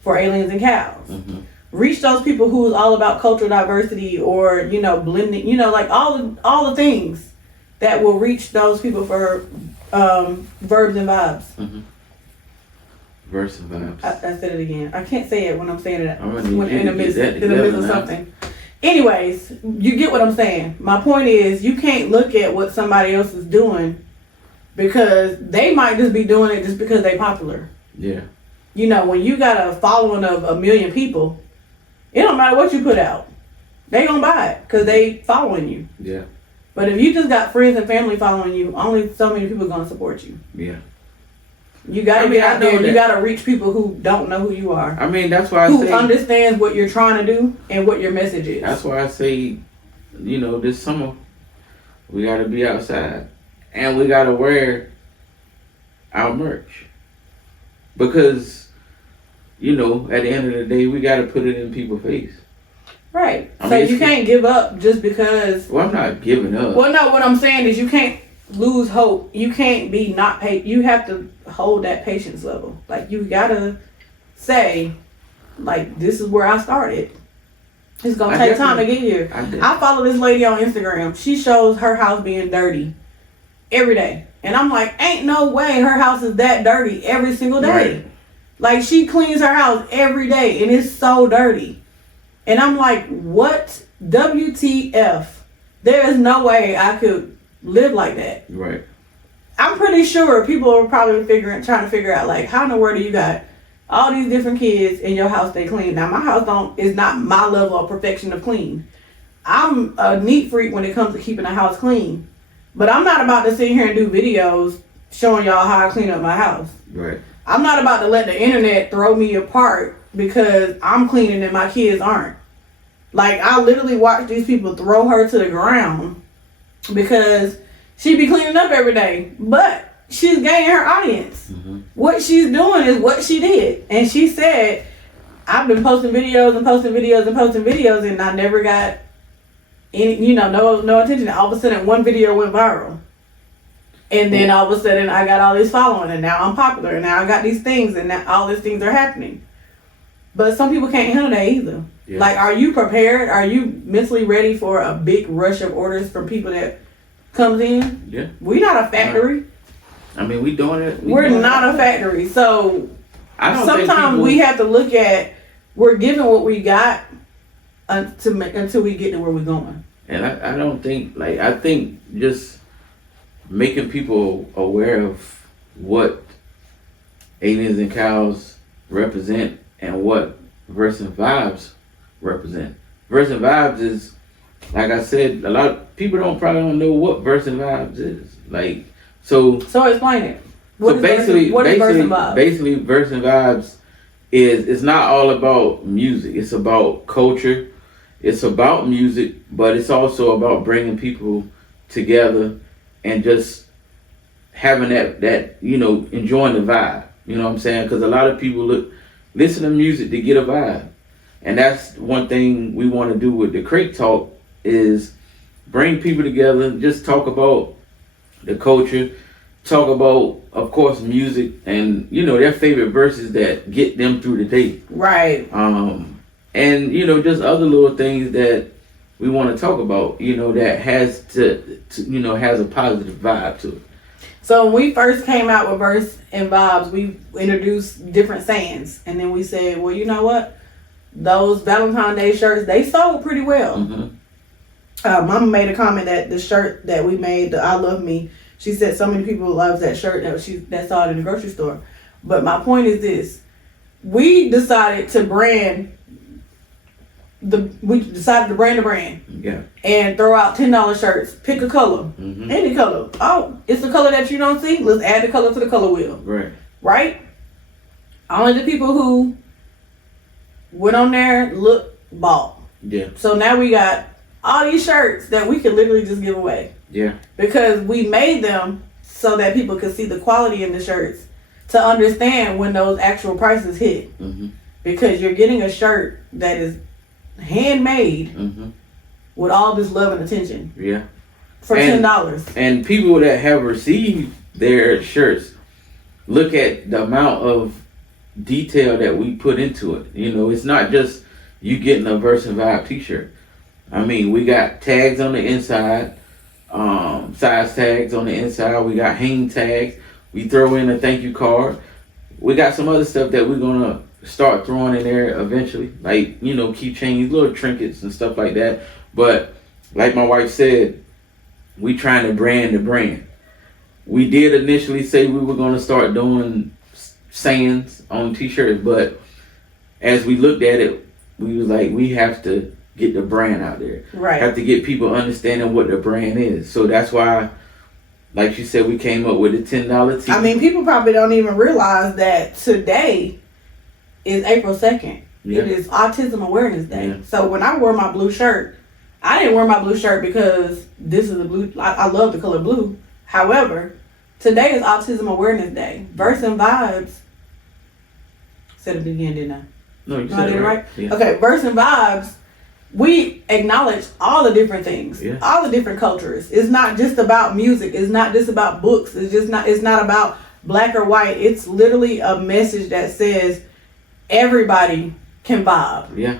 for aliens and cows. Mm-hmm. Reach those people who's all about cultural diversity or, blending, like all the things that will reach those people for verbs and vibes. Mm-hmm. Verse and vibes. I said it again. I can't say it when I'm saying it in the midst of something. Anyways, you get what I'm saying. My point is, you can't look at what somebody else is doing because they might just be doing it just because they're popular. Yeah. When you got a following of 1 million people, it don't matter what you put out. They gonna buy it because they following you. Yeah. But if you just got friends and family following you, only so many people gonna support you. Yeah. You gotta get out there and you gotta reach people who don't know who you are. I mean, that's why who understands what you're trying to do and what your message is. That's why I say, this summer, we gotta be outside. And we gotta wear our merch. Because, at the end of the day, we gotta put it in people's face. Right. So you can't give up just because... Well, I'm not giving up. Well, no, what I'm saying is you can't lose hope. You can't be not patient. You have to hold that patience level. Like, you gotta say, like, this is where I started. It's gonna take time to get here. I follow this lady on Instagram. She shows her house being dirty every day. And I'm like, ain't no way her house is that dirty every single day. Right. Like, she cleans her house every day and it's so dirty. And I'm like, what? WTF? There is no way I could live like that. Right. I'm pretty sure people are probably trying to figure out, like, how in the world do you got all these different kids in your house stay clean. Now my house is not my level of perfection of clean. I'm a neat freak when it comes to keeping a house clean. But I'm not about to sit here and do videos showing y'all how I clean up my house. Right. I'm not about to let the internet throw me apart because I'm cleaning and my kids aren't. Like, I literally watch these people throw her to the ground because she be cleaning up every day. But she's gaining her audience. Mm-hmm. What she's doing is what she did. And she said, I've been posting videos and posting videos and posting videos and I never got any, no attention. All of a sudden, one video went viral. And then all of a sudden, I got all this following, and now I'm popular, and now I got these things, and now all these things are happening. But some people can't handle that either. Yeah. Like, are you prepared? Are you mentally ready for a big rush of orders from people that comes in? Yeah. We're not a factory. I mean, we doing it. We're not a factory. So sometimes we have to look at, we're giving what we got until we get to where we're going. And I don't think, I think just making people aware of what aliens and cows represent and what Verse and Vibes represent. Verse and Vibes is, like I said, a lot of people probably don't know what Verse and Vibes is. So explain it. What is Verse and Vibes? Basically, Verse and Vibes it's not all about music. It's about culture. It's about music, but it's also about bringing people together and just having that enjoying the vibe. You know what I'm saying? Because a lot of people listen to music to get a vibe. And that's one thing we want to do with the Crate Talk is bring people together and just talk about the culture, talk about, of course, music and, their favorite verses that get them through the day. Right. And, just other little things that we want to talk about, that has has a positive vibe to it. So when we first came out with Verse and Vibes, we introduced different sayings. And then we said, well, you know what? Those Valentine's Day shirts, they sold pretty well. Mm-hmm. Mama made a comment that the shirt that we made, the I Love Me, she said so many people love that shirt that saw it in the grocery store. But my point is this. We decided to brand the brand. Yeah. And throw out $10 shirts. Pick a color. Mm-hmm. Any color. Oh, it's the color that you don't see. Let's add the color to the color wheel. Right. Right? Only the people who went on there bought. Yeah. So now we got all these shirts that we can literally just give away. Yeah. Because we made them so that people could see the quality in the shirts to understand when those actual prices hit. Mm-hmm. Because you're getting a shirt that is handmade with all this love and attention. Yeah. For $10. And people that have received their shirts look at the amount of detail that we put into it. It's not just you getting a Verse and Vibe t-shirt. I mean, we got tags on the inside, size tags on the inside. We got hang tags. We throw in a thank you card. We got some other stuff that we're going to start throwing in there eventually, like keychains, little trinkets and stuff like that. But like my wife said, we trying to brand the brand. We did initially say we were going to start doing sayings on t-shirts, but as we looked at it, we was like, we have to get the brand out there. Right. Have to get people understanding what the brand is. So that's why, like you said, we came up with the $10 t-shirt. I mean, people probably don't even realize that today is April 2nd. Yeah. It is Autism Awareness Day. Yeah. So when I wore my blue shirt, I didn't wear my blue shirt because this is a blue. I love the color blue. However, today is Autism Awareness Day. Verse and Vibes. Said it again, didn't I? No, you said it right. Yeah. Okay, Verse and Vibes. We acknowledge all the different things, all the different cultures. It's not just about music. It's not just about books. It's not about black or white. It's literally a message that says everybody can vibe. Yeah.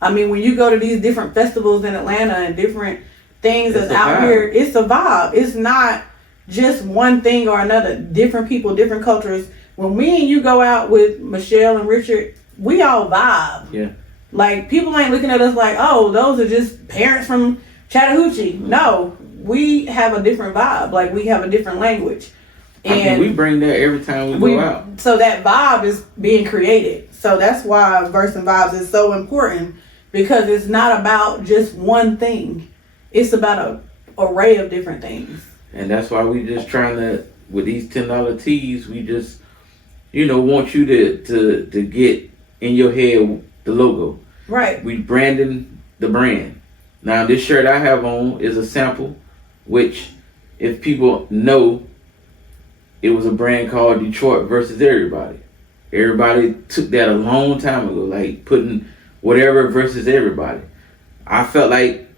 I mean, when you go to these different festivals in Atlanta and different things that's out here, it's a vibe. It's not just one thing or another. Different people, different cultures. When me and you go out with Michelle and Richard, we all vibe. Yeah. Like, people ain't looking at us like, oh, those are just parents from Chattahoochee. Mm-hmm. No, we have a different vibe. Like, we have a different language. And we bring that every time we go out. So that vibe is being created. So that's why Verse and Vibes is so important, because it's not about just one thing. It's about a array of different things. And that's why we just trying to, with these $10 tees, we just, want you to get in your head the logo. Right. We branding the brand. Now this shirt I have on is a sample, which if people know, it was a brand called Detroit versus Everybody. Everybody took that a long time ago, like putting whatever versus everybody. I felt like,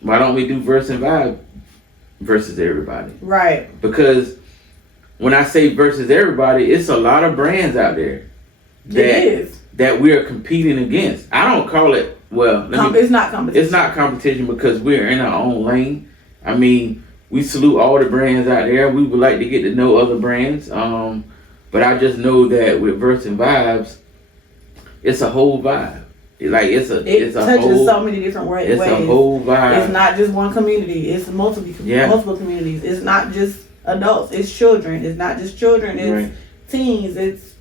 why don't we do Verse and Vibe versus everybody? Right. Because when I say versus everybody, it's a lot of brands out there that we are competing against. I don't call it, it's not competition. It's not competition because we're in our own lane. I mean, we salute all the brands out there. We would like to get to know other brands. But I just know that with Verse and Vibes, it's a whole vibe. It touches so many different ways. It's a whole vibe. It's not just one community. It's multiple communities. It's not just adults. It's children. It's not just children. It's teens. It's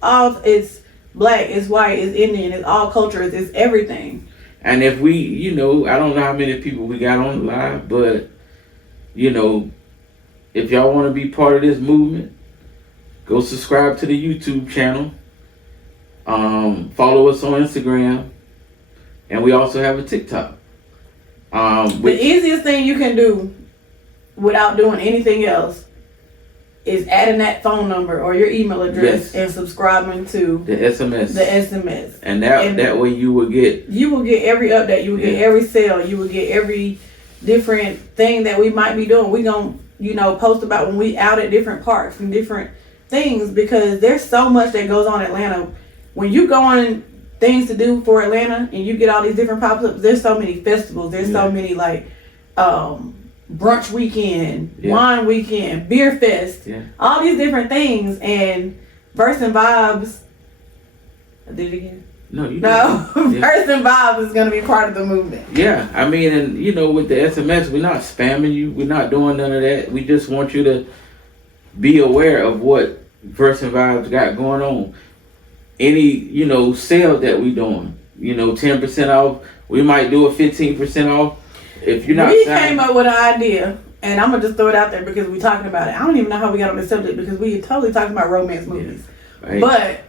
black. It's white. It's Indian. It's all cultures. It's everything. And if we, I don't know how many people we got on the live, but if y'all want to be part of this movement, go subscribe to the YouTube channel. Follow us on Instagram. And we also have a TikTok. The easiest thing you can do without doing anything else is adding that phone number or your email address and subscribing to the SMS. And that way you will get every update. You will get every sale. You will get every different thing that we might be doing. We gonna post about when we out at different parks and different things, because there's so much that goes on in Atlanta. When you go on things to do for Atlanta and you get all these different pop-ups, there's so many festivals, there's so many brunch weekend, wine weekend, beer fest, all these different things. And Verse and Vibes, I did it again? No. Verse and Vibes is going to be part of the movement. Yeah, I mean, and with the SMS, we're not spamming you, we're not doing none of that. We just want you to be aware of what Verse and Vibes got going on. Any, sale that we doing, 10% off. We might do a 15% off. If you're not came up with an idea, and I'm going to just throw it out there because we're talking about it. I don't even know how we got on this subject, because we totally talking about romance movies. Right. But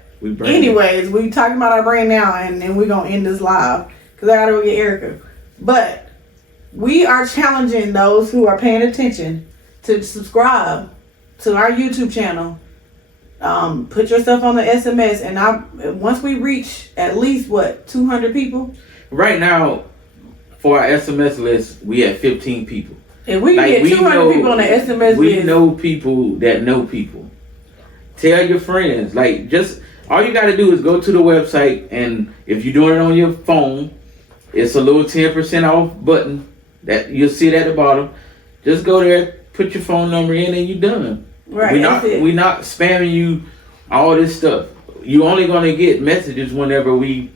anyways, we talking about our brand now, and then we're going to end this live because I got to go get Erica. But we are challenging those who are paying attention to subscribe to our YouTube channel. Put yourself on the SMS, and once we reach at least 200 people. Right now, for our SMS list, we have 15 people. If we can get 200 people on the SMS list, we know people that know people. Tell your friends. Just all you got to do is go to the website, and if you're doing it on your phone, it's a little 10% off button that you'll see it at the bottom. Just go there, put your phone number in, and you're done. Right. We're not spamming you all this stuff. You're only gonna get messages whenever we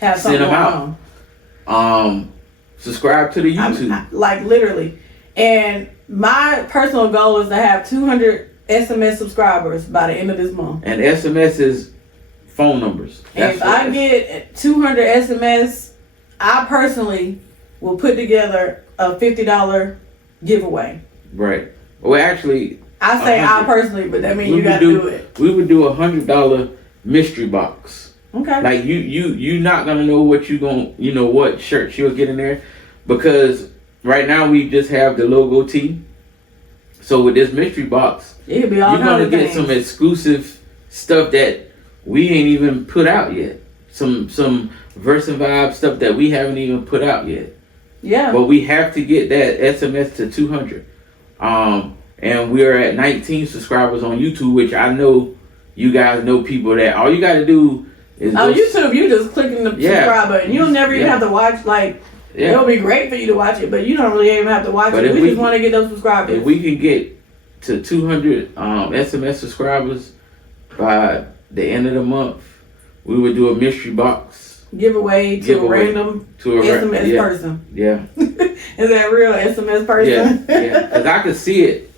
send them out. Subscribe to the YouTube. Literally. And my personal goal is to have 200 SMS subscribers by the end of this month. And SMS is phone numbers. And if I get 200 SMS, I personally will put together a $50 giveaway. Right. Well, actually, I say I personally, but that means you got to do it. We would do $100 mystery box. Okay. You not gonna know what what shirts you'll get in there, because right now we just have the logo tee. So with this mystery box, you're gonna get some exclusive stuff that we ain't even put out yet. Some Verse and Vibe stuff that we haven't even put out yet. Yeah. But we have to get that SMS to 200. And we're at 19 subscribers on YouTube, which I know you guys know people that all you got to do is on YouTube. You just clicking the subscribe button. You'll never even have to watch. It'll be great for you to watch it, but you don't really even have to watch it. We just want to get those subscribers. If we can get to 200 SMS subscribers by the end of the month, we would do a mystery box giveaway to a random SMS person. Yeah. Is that real SMS person? Yeah. Because I could see it,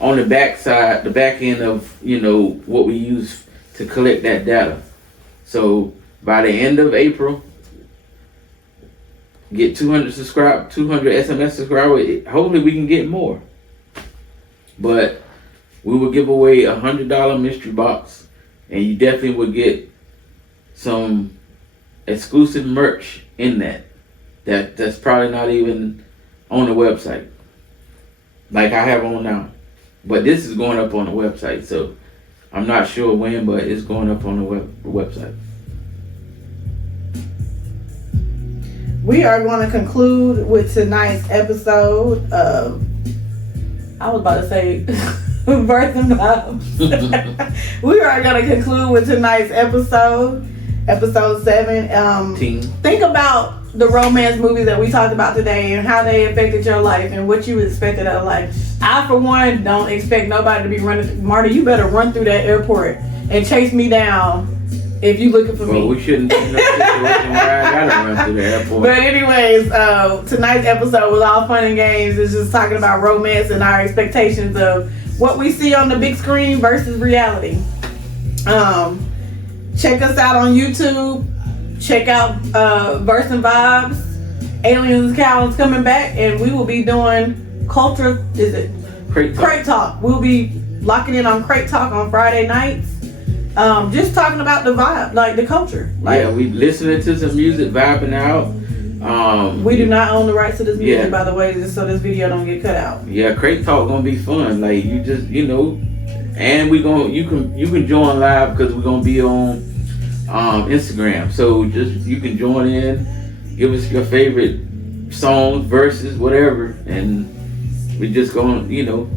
on the back side, the back end of, you know, what we use to collect that data. So by the end of April, get 200 SMS subscribers. Hopefully we can get more. But we will give away $100 mystery box, and you definitely will get some exclusive merch in that's probably not even on the website, like I have on now. But this is going up on the website, so I'm not sure when, but it's going up on the website. We are going to conclude with tonight's episode of, I was about to say, Birth and Vibes. We are going to conclude with tonight's episode 7. Think about the romance movies that we talked about today and how they affected your life and what you expected out of life. I, for one, don't expect nobody to be running. Marty, you better run through that airport and chase me down if you looking for me. Well, we shouldn't be in a situation where I gotta run through the airport. But anyways, tonight's episode was all fun and games. It's just talking about romance and our expectations of what we see on the big screen versus reality. Check us out on YouTube. Check out Verse and Vibes. Aliens Cows coming back, and we will be doing culture. Is it Crate Talk? We'll be locking in on Crate Talk on Friday nights. Just talking about the vibe, like the culture. Like, yeah, we listening to some music, vibing out. We do not own the rights to this music, by the way, just so this video don't get cut out. Yeah, Crate Talk gonna be fun. Like, you just, you know, and you can join live because we're gonna be on Instagram. So you can join in, give us your favorite songs, verses, whatever, and we just gonna, you know,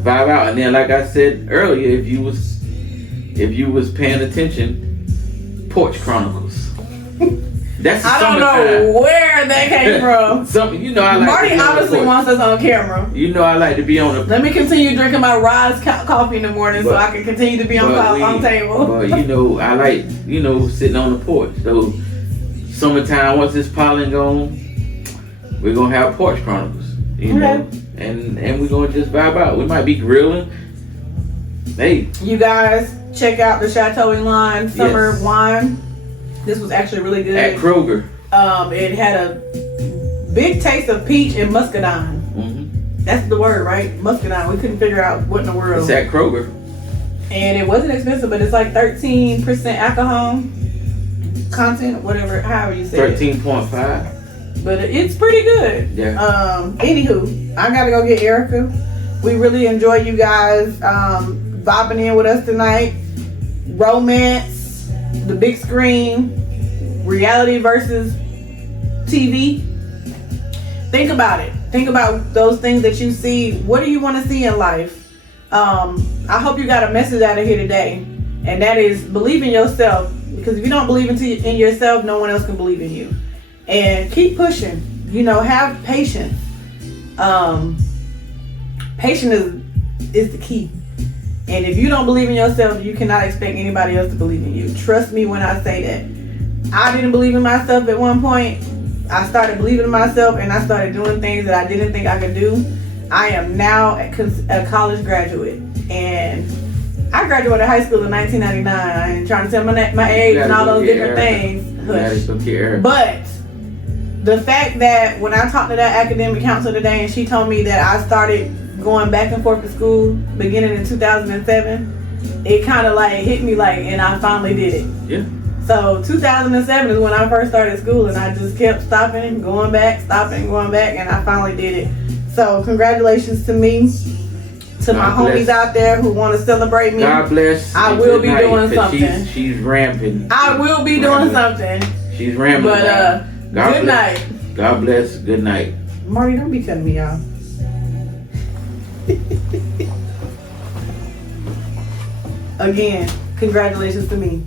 vibe out. And then, like I said earlier, if you was paying attention, Porch Chronicles. That's I don't know where that came from. Something, you know, I like Marty obviously wants us on camera. You know, I like to be on the. Let me continue drinking my Rise coffee in the morning so I can continue to be on table. But you know, I like, you know, sitting on the porch. So summertime, once this pollen gone, we're gonna have Porch Chronicles. You know, and we're gonna just vibe out. We might be grilling. Hey, you guys, check out the Chateau line summer wine. This was actually really good. At Kroger. It had a big taste of peach and muscadine. Mm-hmm. That's the word, right? Muscadine. We couldn't figure out what in the world. It's at Kroger. And it wasn't expensive, but it's like 13% alcohol content, whatever, however you say 13.5. But it's pretty good. Yeah. Anywho, I gotta go get Erica. We really enjoy you guys bopping in with us tonight. Romance, the big screen, reality versus TV. Think about it. Think about those things that you see. What do you want to see in life? I hope you got a message out of here today, and that is believe in yourself, because if you don't believe in yourself, no one else can believe in you. And keep pushing. You know, have patience. Patience is the key. And if you don't believe in yourself, you cannot expect anybody else to believe in you. Trust me when I say that. I didn't believe in myself at one point. I started believing in myself, and I started doing things that I didn't think I could do. I am now a college graduate, and I graduated high school in 1999. I ain't trying to tell my age and all those different things. But the fact that when I talked to that academic counselor today, and she told me that I started going back and forth to school beginning in 2007, it kind of like hit me like, and I finally did it. Yeah. So 2007 is when I first started school, and I just kept stopping, going back, and I finally did it. So congratulations to me, to my homies out there who want to celebrate me. God bless. I will be doing something. She's ramping. I will be doing something. She's ramping. But good night. God bless. Good night. Marty, don't be cutting me off. Again, congratulations to me.